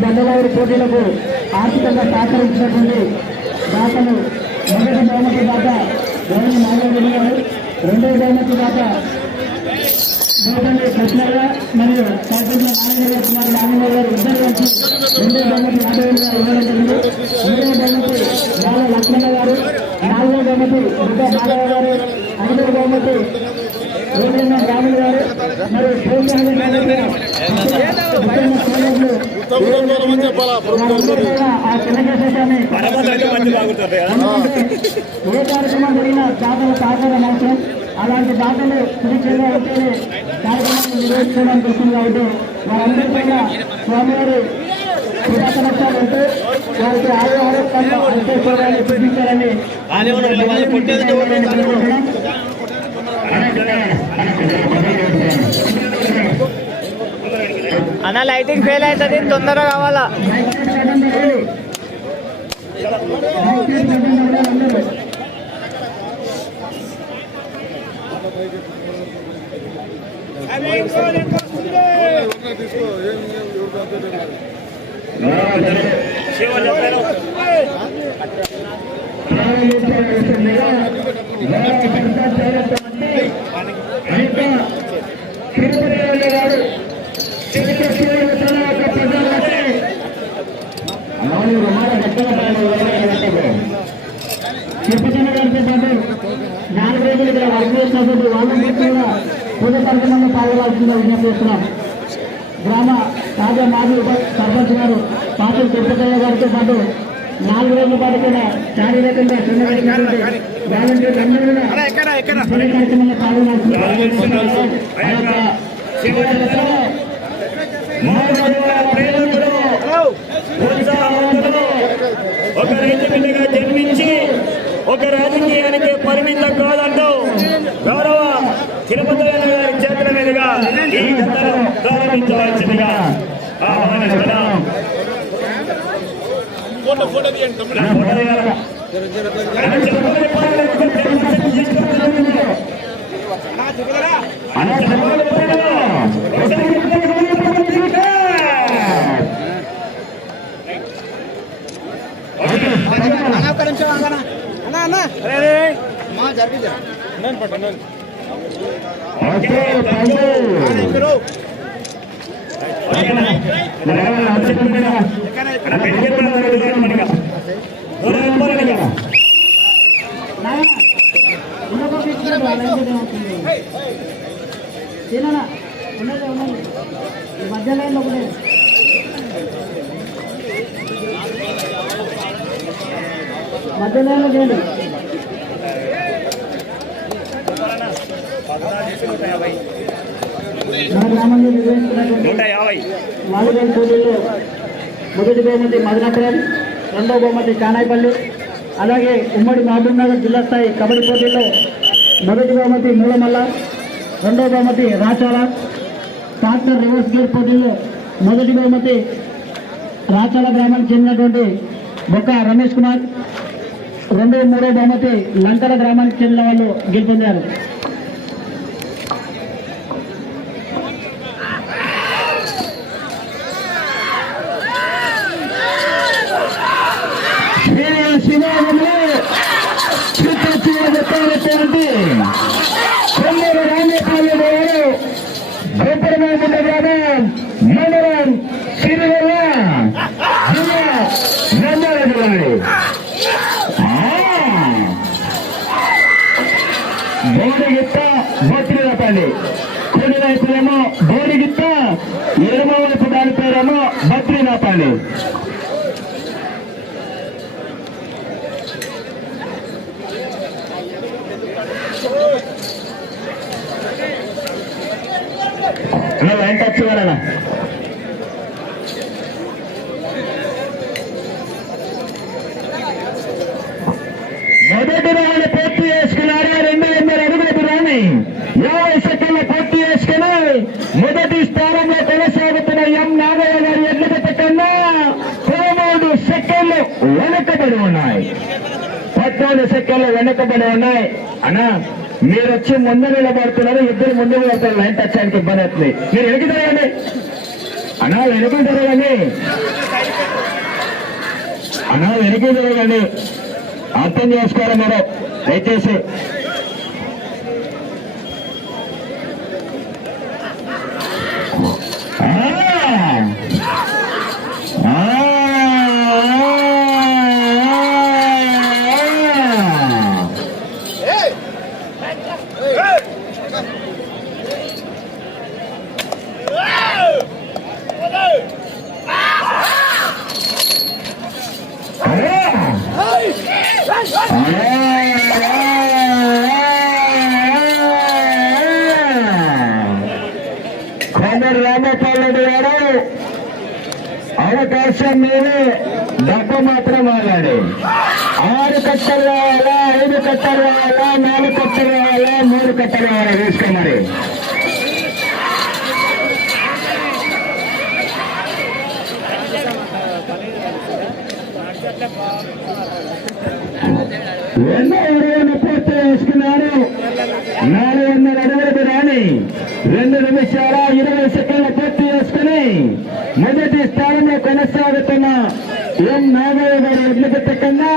ఈ పోటీలకు ఆర్థికంగా సహకరించినటువంటి దాతలు మొదటి బహుమతి దాత గౌరవ నాగరెడ్డి గారు రెండవ బహుమతి దాత గౌతమి కృష్ణయ్య మరియు సర్పంచ్ నారాయణ కుమార్ నాగేంద్ర గారు ఇద్దరు కలిసి రెండవ బహుమతి నాగేంద్ర గారు ఇవ్వడం జరిగింది. మూడవ బహుమతి బాల లక్ష్మణ గారు నాలుగవ బహుమతి బుద్ధ బాలయ్య గారు ఐదవ బహుమతి రోడ్లన్న రాములు గారు మరియు ప్రోత్సాహం ఆ చిన్నకేశాన్ని ఏ కార్యక్రమం సహకారం అవసరం అలాంటి దాతలు సురక్షగా ఉంటేనే కార్యక్రమాన్ని నిర్వహించడానికి వస్తుంది కాబట్టి వారందరి పైన స్వామివారి కృతజ్ఞతలు ఉంటూ వారికి ఆరోగ్యంగా అంటే చూపించాలని అన్న లైటింగ్ ఫెయిల్ అవుతుంది తొందరగా కావాలా? చెప్పిన గారితో పాటు నాలుగు రోజులు ఇక్కడ వర్క్ చేసినటువంటి వాళ్ళందరూ కూడా పూజ కార్యక్రమంలో పాల్గొనాల్సిందిగా విజ్ఞప్తి చేస్తున్నాం గ్రామ తాజా మాజీ ఉప సర్పంచ్ గారు పాటలు తిరుపతయ్య గారితో పాటు నాలుగు రోజుల పాటు కూడా శారీరకంగా వాలంటీర్లు అందరూ కూడా కార్యక్రమంలో ఒక రైతు బిడ్డగా జన్మించి ఒక రాజకీయానికి పరిమితం కాదంటూ గౌరవ తిరుపతి గారి చేతుల మీదుగా ఫోటో ఫోటో తీయండి ఈ మధ్యలో ఒకటే మధ్యలో లేదు మన గ్రామంలో నిర్వహిస్తున్నటువంటి నూట యాభై. వాలీబాల్ పోటీల్లో మొదటి బహుమతి మదనపురం రెండవ బహుమతి కానాయపల్లి అలాగే ఉమ్మడి మహబూబ్నగర్ జిల్లా స్థాయి కబడ్డీ పోటీల్లో మొదటి బహుమతి మూలమల్ల రెండవ బహుమతి రాచాల ట్రాక్టర్ రివర్స్ గేర్ పోటీల్లో మొదటి బహుమతి రాచాల గ్రామానికి చెందినటువంటి బొక్క రమేష్ కుమార్. రెండవ మూడో బహుమతి లంకల గ్రామానికి చెందిన వాళ్ళు గెలుపొందారు. చిత్తూరు కొమ్మూరు రామేపల్లి గారు గోపురమాగుండ గ్రామం మండలం సిరివల్ల జిల్లా నంద్యాల జిల్లా బోడిగిత్త భద్రులపల్లి కుడి వైపులేమో బోడిగిత్త. ఎడమ వైపు దాని పేరేమో బద్రీనాపల్లి అన్న మొదటి రౌండ్ పూర్తి చేసుకున్నారు? రెండు వందల అడుగుల దూరాన్ని యాభై సెకండ్లు పూర్తి చేసుకుని మొదటి స్థానంలో కొనసాగుతున్న ఎం నాగయ్య గారి ఎడ్లగట్ట కన్నా పదమూడు సెకండ్లు వెనకబడి ఉన్నాయి. పద్నాలుగు సెకండ్లు వెనకబడి ఉన్నాయి. అన్నా మీరు వచ్చి ముందు నిలబడుతున్నారు ఇద్దరు ముందు పడతారు లైన్ టచ్ చేయడానికి ఇబ్బంది అవుతుంది. మీరు వెనక్కి తిరగండి. అన్నా వెనక్కి తిరగండి. అన్నా వెనక్కి తిరగండి. అర్థం చేసుకోవాలి మీరు. దయచేసి ఆ! ఆ! కొందరు రామపాలరెడ్డి గారు అవకాశం మీరు డబ్బు మాత్రం ఆగాడు ఆరు కట్టలు కావాలా ఐదు కట్టలు కావాలా నాలుగు కట్టలు కావాలా మూడు కట్టలు కావాలా తీసుకో మరి అడుగులు పూర్తి చేసుకున్నారు నాలుగు వందల అడుగులకు రాని రెండు నిమిషాల ఇరవై సెకండ్ల పూర్తి చేసుకుని మొదటి స్థానంలో కొనసాగుతున్న ఎం నాగయ్య గారి ఎడ్లగట్ట కన్నా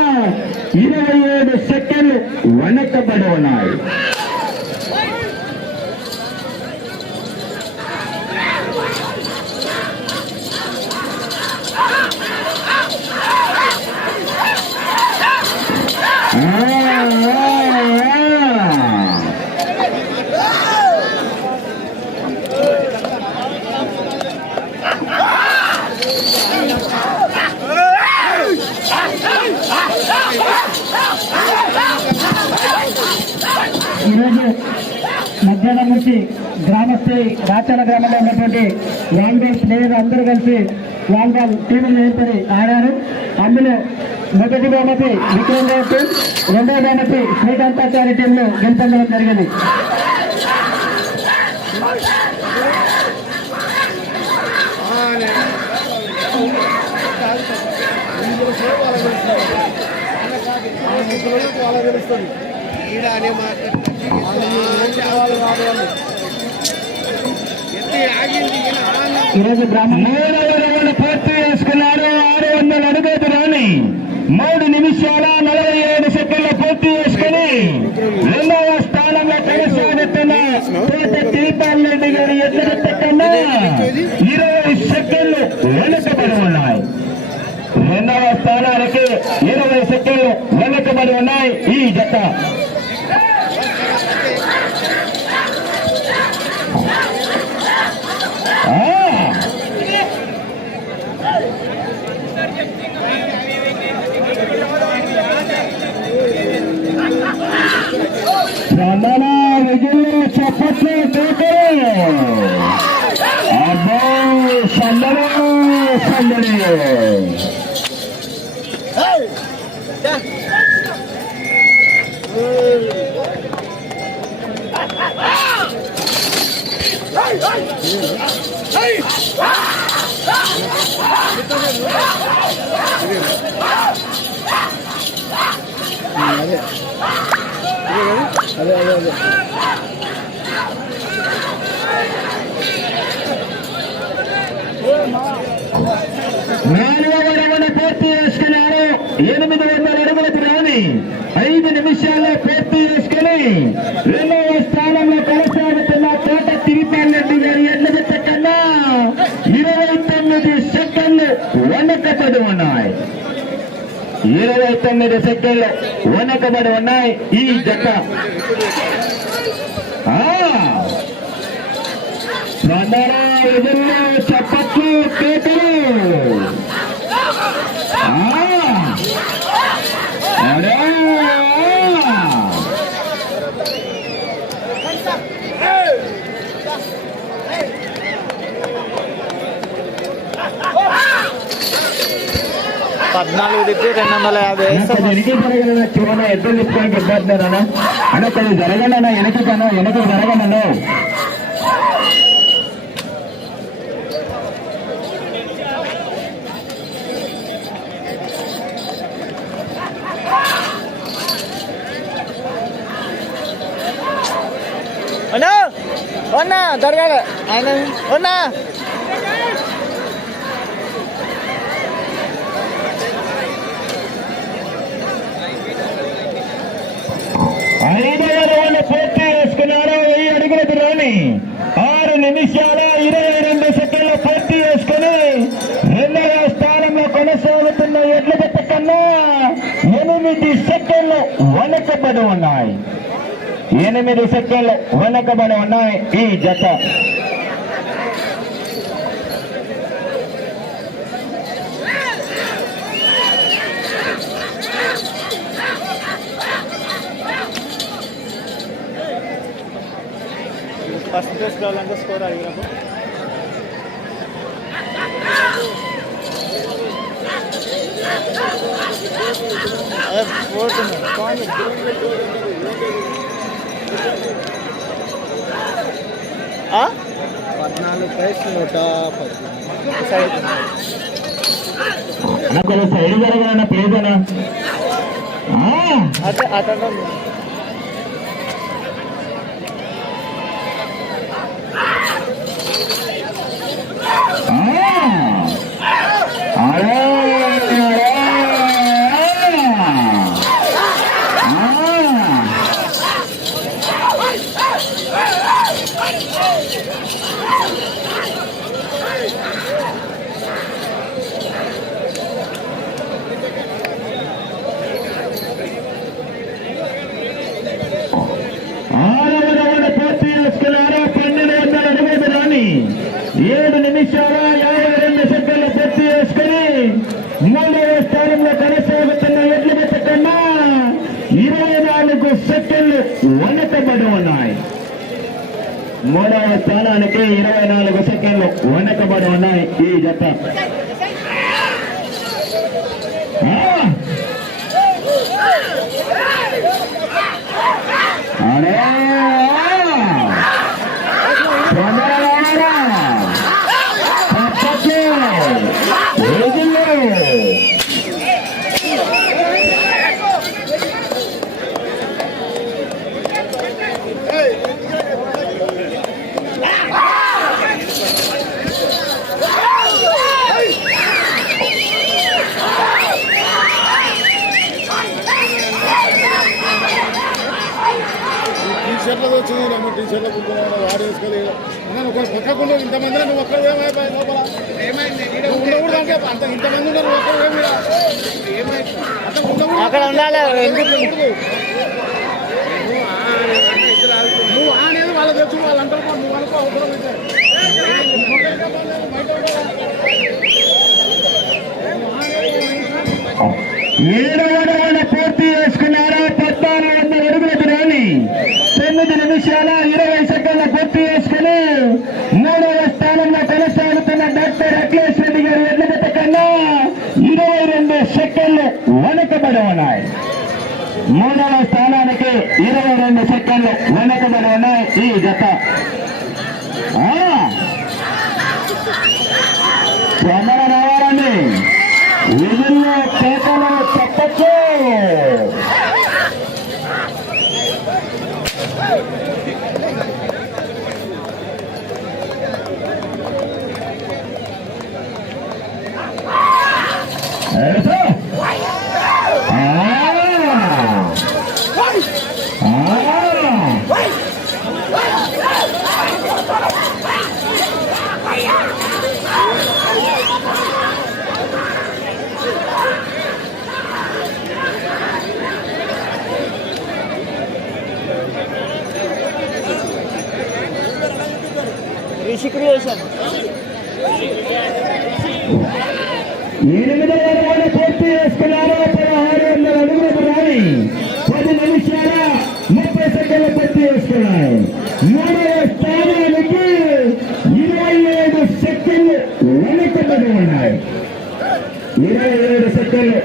ఇరవై ఏడు సెకండ్లు వెనకబడి ఉన్నాయి ఈరోజు మధ్యాహ్నం నుంచి గ్రామస్థాయి రాచాల గ్రామంలో ఉన్నటువంటి వాలీబాల్ ప్లేయర్లు అందరూ కలిసి వాలీబాల్ టీములు ఏర్పడి ఆడారు. అందులో మొదటి బహుమతి విక్రమ్ రావు టీం రెండవ బహుమతి శ్రీకాంతాచారి టీంను గెలుపొందడం జరిగింది. ఈరోజు మూడవ పూర్తి చేసుకున్నారు ఆరు వందల అడుగు రాని మూడు నిమిషాల నలభై ఏడు సెకండ్ల పూర్తి చేసుకుని రెండవ స్థానంలో కొనసాగుతున్న కోట దీపాల్ రెడ్డి గారి ఎదురు కన్నా ఇరవై సెకండ్లు వెనుకబడి ఉన్నాయి. రెండవ స్థానానికి ఇరవై సెకండ్లు వెనుకబడి ఉన్నాయి ఈ జత. అడుగులకు రాని ఐదు నిమిషాల్లో పూర్తి చేసుకుని రెండవ స్థానంలో కొనసాగుతున్న తోట తిరుపాలరెడ్డి గారి ఎడ్లగట్ట కన్నా ఇరవై తొమ్మిది సెకండ్లు వెనకబడి ఉన్నాయి ఇరవై తొమ్మిది సెకండ్లు వెనకబడి ఉన్నాయి ఈ జత ఆ పద్నాలుగు తిప్పి రెండు వందల యాభై అన్న. కొంచెం జరగండి వెనక్కి కన్నా వెనక్కి జరగండి అన్న. ఆయన ఉన్నా ఐదవ రౌండ్ పూర్తి చేసుకున్నారు. వెయ్యి అడుగుల దూరాన్ని ఆరు నిమిషాల ఇరవై రెండు సెకండ్లు పూర్తి చేసుకుని రెండవ స్థానంలో కొనసాగుతున్న ఎడ్ల జత కన్నా ఎనిమిది సెకండ్లు వెనకబడి ఉన్నాయి. ఎనిమిది సెకండ్లు వెనకబడి ఉన్నాయి ఈ జత. ప్లేస్ కావాలంటే స్కోర్ అడిగినప్పుడు? పద్నాలుగు ప్రైస్ నూట సైడ్ సైడ్ అన్న అదే అతను ఆరవ రౌండ్ పూర్తి చేసుకున్నారు పన్నెండు వందల అరవై రాని ఏడు నిమిషాల యాభై రెండు సెకండ్లు పూర్తి చేసుకుని మూడవ స్థానంలో కొనసాగుతున్న ఎడ్ల జత కన్నా ఇరవై నాలుగు సెకండ్లు వెనకబడి ఉన్నాయి మూడవ స్థానానికి ఇరవై నాలుగు సెకండ్లు వెనకబడి ఉన్నాయి ఈ జత ఆ! అరే తొందరగా వచ్చింది నేను వాడు వేసుకోలేదు నేను ఒక పక్కకుండా ఇంతమంది నువ్వు ఒక్కరు ఏమైపోయి లోపల ఏమైంది ఉండకూడదు అంటే అంత ఇంతమంది ఉన్నారు ఒక్కరు ఏమి ఏమైంది అక్కడ ఉండాలి ఎందుకు నువ్వు అనేది వాళ్ళ తెచ్చు వాళ్ళు అంటారు నువ్వు అనుకో అవసరం అయితే ఏడవ రౌండ్ పూర్తి చేసుకున్నారు పద్నాలుగు వందల అడుగుల దూరాన్ని తొమ్మిది నిమిషాల ఇరవై సెకండ్ల పూర్తి చేసుకుని మూడవ స్థానంలో కొనసాగుతున్న డాక్టర్ అఖిలేష్ రెడ్డి గారి ఎడ్ల జత కన్నా ఇరవై రెండు సెకండ్లు వెనకబడి ఉన్నాయి మూడవ స్థానానికి ఇరవై రెండు సెకండ్లు వెనకబడి ఉన్నాయి ఈ జత ఆ! తొందర రావాలండి విధుల్లో కేకలు చెప్పచ్చు ఏసో? ఆ! రిషి క్రియేషన్ రౌండ్ పూర్తి చేసుకున్నారు పదహారు వందల అడుగుల రాని పది నిమిషాల ముప్పై సెకండ్లు పూర్తి చేసుకున్నాయి మూడవ స్థానానికి ఇరవై ఏడు సెకండ్లు వెనకబడి ఉన్నాయి ఇరవై ఏడు సెకండ్లు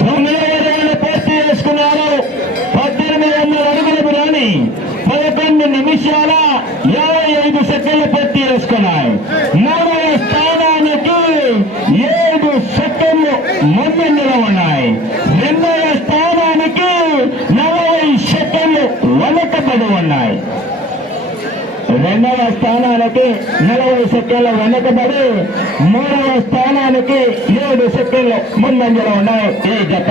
తొమ్మిది వందలు పూర్తి చేసుకున్నారు పద్దెనిమిది వందల అడుగులకు రాని పదకొండు నిమిషాల యాభై ఐదు సెకండ్లు పూర్తి చేసుకున్నాయి మూడవ స్థానానికి ఏడు సెకండ్లు ముందంజలో ఉన్నాయి రెండవ స్థానానికి నలభై సెకండ్లు వెనకబడి ఉన్నాయి రెండవ స్థానానికి నలభై సెకండ్ల వెనకబడి మూడవ స్థానానికి ఏడు సెకండ్లు ముందంజలో ఉన్నాయి. ఈ జత.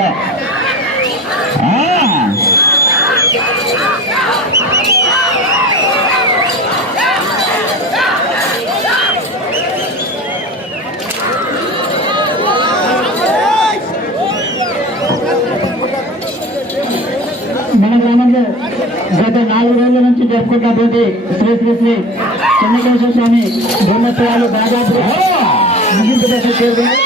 మన గ్రామంలో గత నాలుగు రోజుల నుంచి జరుపుకుంటున్నటువంటి శ్రీ శ్రీ శ్రీ చెన్నకేశ్వర స్వామి బ్రహ్మోత్సవాలు దాదాపు ముగింపు దశ చేరుకున్నాయి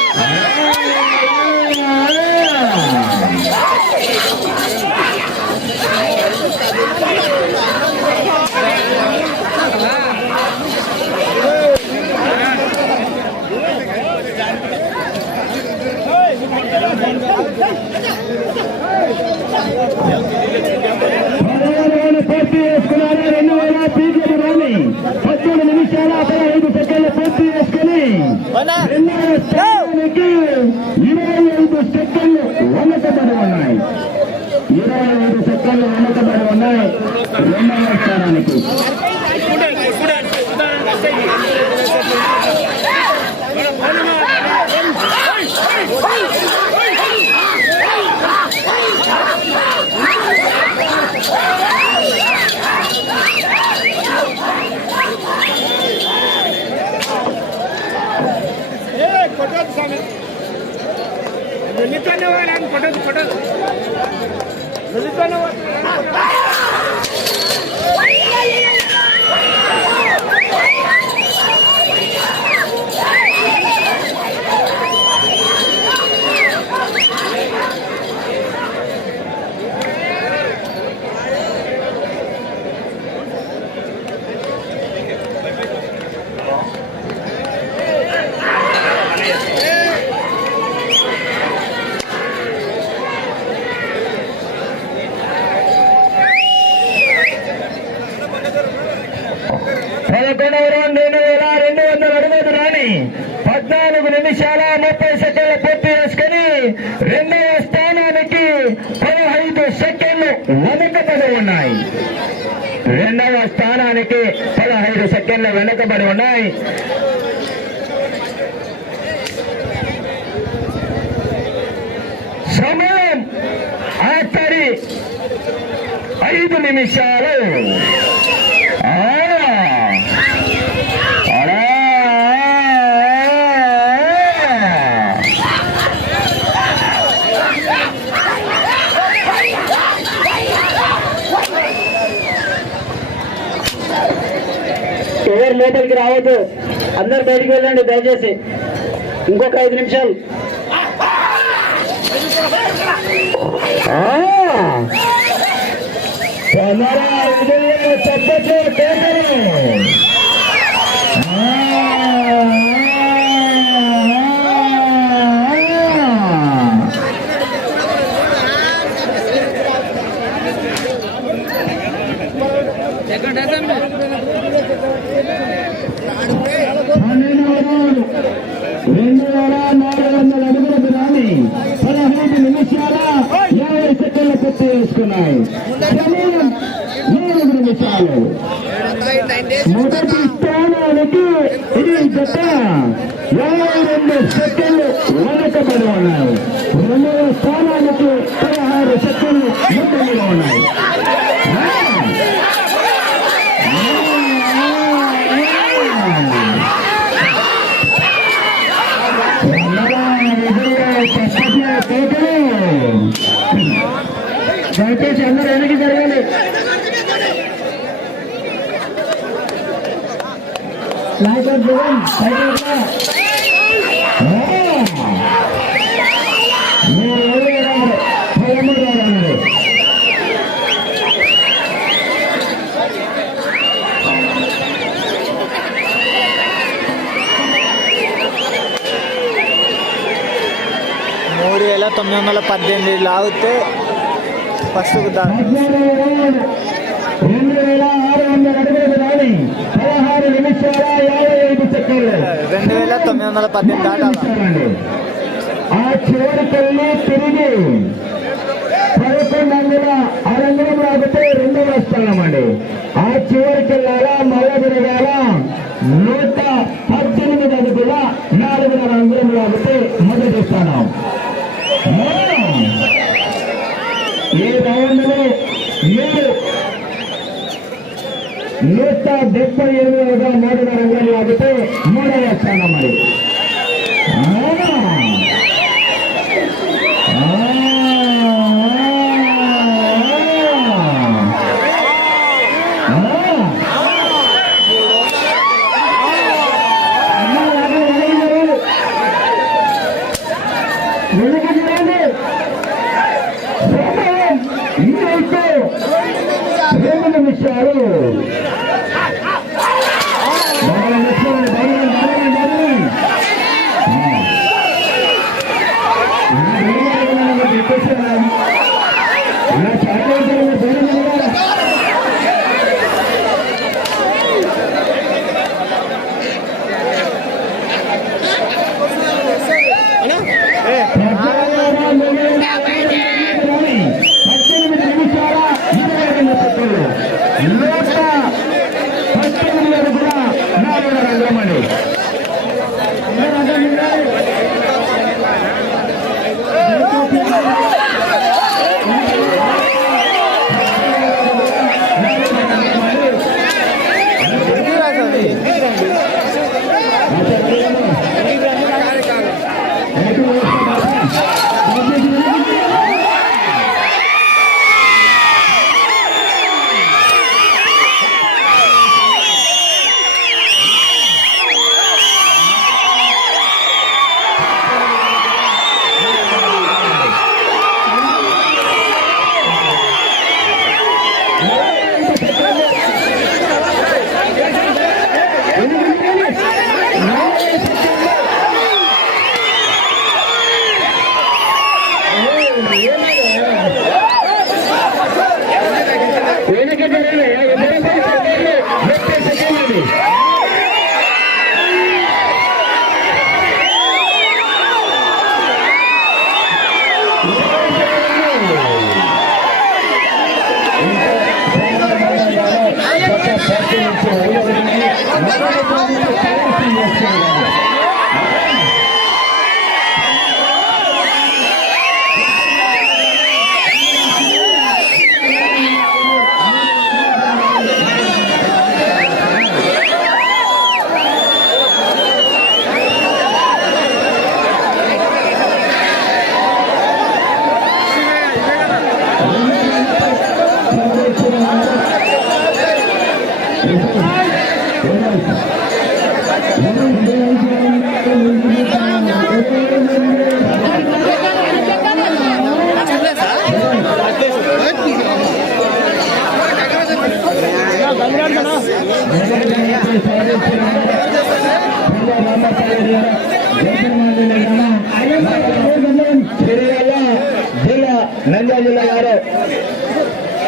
పూర్తి రెండు నిమిషాల పదహైదు సెకండ్లు పూర్తి చేసుకుని రెండవ స్థానానికి ఇరవై ఐదు సెకండ్లు వెనకబడి ఉన్నాయి ఇరవై ఐదు సెకండ్లు వెనకబడి ఉన్నాయి రెండవ స్థానానికి కొట్టదు స్వామి వెళ్ళిపోయిన వాడు కొట్టదు కొట్టదు వెళ్ళిపోయిన పదకొండవ రౌండ్ రెండు వేల రెండు వందల అడుగులు రాని పద్నాలుగు నిమిషాల ముప్పై సెకండ్లు పూర్తి చేసుకుని రెండవ స్థానానికి పదహైదు సెకండ్లు వెనుకబడి ఉన్నాయి రెండవ స్థానానికి పదహైదు సెకండ్లు వెనుకబడి ఉన్నాయి సమయం ఆఖరి చేశారు. ఎవరు లోపలికి రావద్దు. అందరు బయటికి వెళ్ళండి దయచేసి. ఇంకొక ఐదు నిమిషాలు. చెప్పచ్చు కేకలు ఆ రెండు వేల నాలుగు వందల అడుగులకు రాని పదహైదు నిమిషాల యాభై సెకండ్లు పూర్తి చేసుకున్నాయి సమయం నాలుగు నిమిషాలు మొదటి స్థానానికి ఇది జత. యాభై రెండు సెకండ్లు వెనకబడి ఉన్నాయి. రెండవ స్థానానికి పదహారు సెకండ్లు ముందంలో ఉన్నాయి. దయచేసి అందరూ వెనక్కి జరగాలి మూడు వేల తొమ్మిది వందల పద్దెనిమిది లాగితే ఫస్ట్ దాని రాని పదహారు నిమిషాల యాభై ఐదు సెకండ్లు. రెండు వేల తొమ్మిది వందల పద్దెనిమిది దాటాల. చూడండి. ఆ చివరికెళ్ళి తిరిగి పదకొండు వందల అరంగులం రాకపోతే రెండవ స్థానం అండి. ఆ చివరికెళ్ళాలా మళ్ళా తిరగాల నూట పద్దెనిమిది అడుగుల నాలుగున్నర అంగుళం రాకపోతే మొదటి స్థానం మూడు. ఈ రౌండ్లో ఏడు నూట డెబ్బై ఎనిమిదిగా మూడున్నర రంగులు రాకపోతే మూడవ స్థానం మరి మూడు. రెండు నిమిషాలు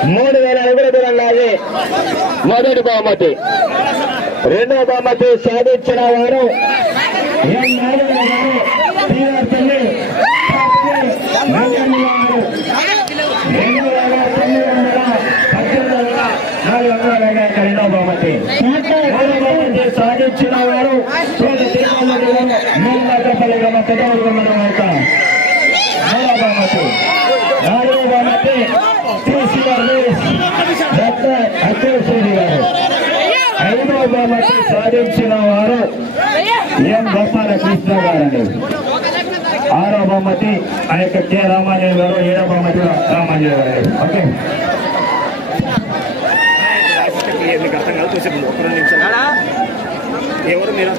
మూడు వేల అడుగుల అన్నది మొదటి బహుమతి. రెండవ బహుమతి సాధించిన వారు ఎం నారాయణ గారు టీఆర్ పల్లి, నంద్యాల జిల్లా గారు రెండు వేల తొమ్మిది వందల పద్దెనిమిది వందల నాలుగు వందల వేల రెండవ బహుమతి మూడవ బహుమతి సాధించిన వారు చోట తిరుమల జిల్లా మూలపల్లి గ్రామ పెద్దవల్లి మండలం యొక్క మూడవ బహుమతి నాలుగవ బహుమతి టీసీఆర్ డాక్టర్ అఖిలేశ్వరి గారు ఐదవ బహుమతి సాధించిన వారు ఎం గోపాలకృష్ణ గారండి. ఆరో బహుమతి ఆ యొక్క కె రామాంజన్ గారు ఏడో బహుమతి రామాంజన్ గారు. ఓకే. ఎవరు మీరు?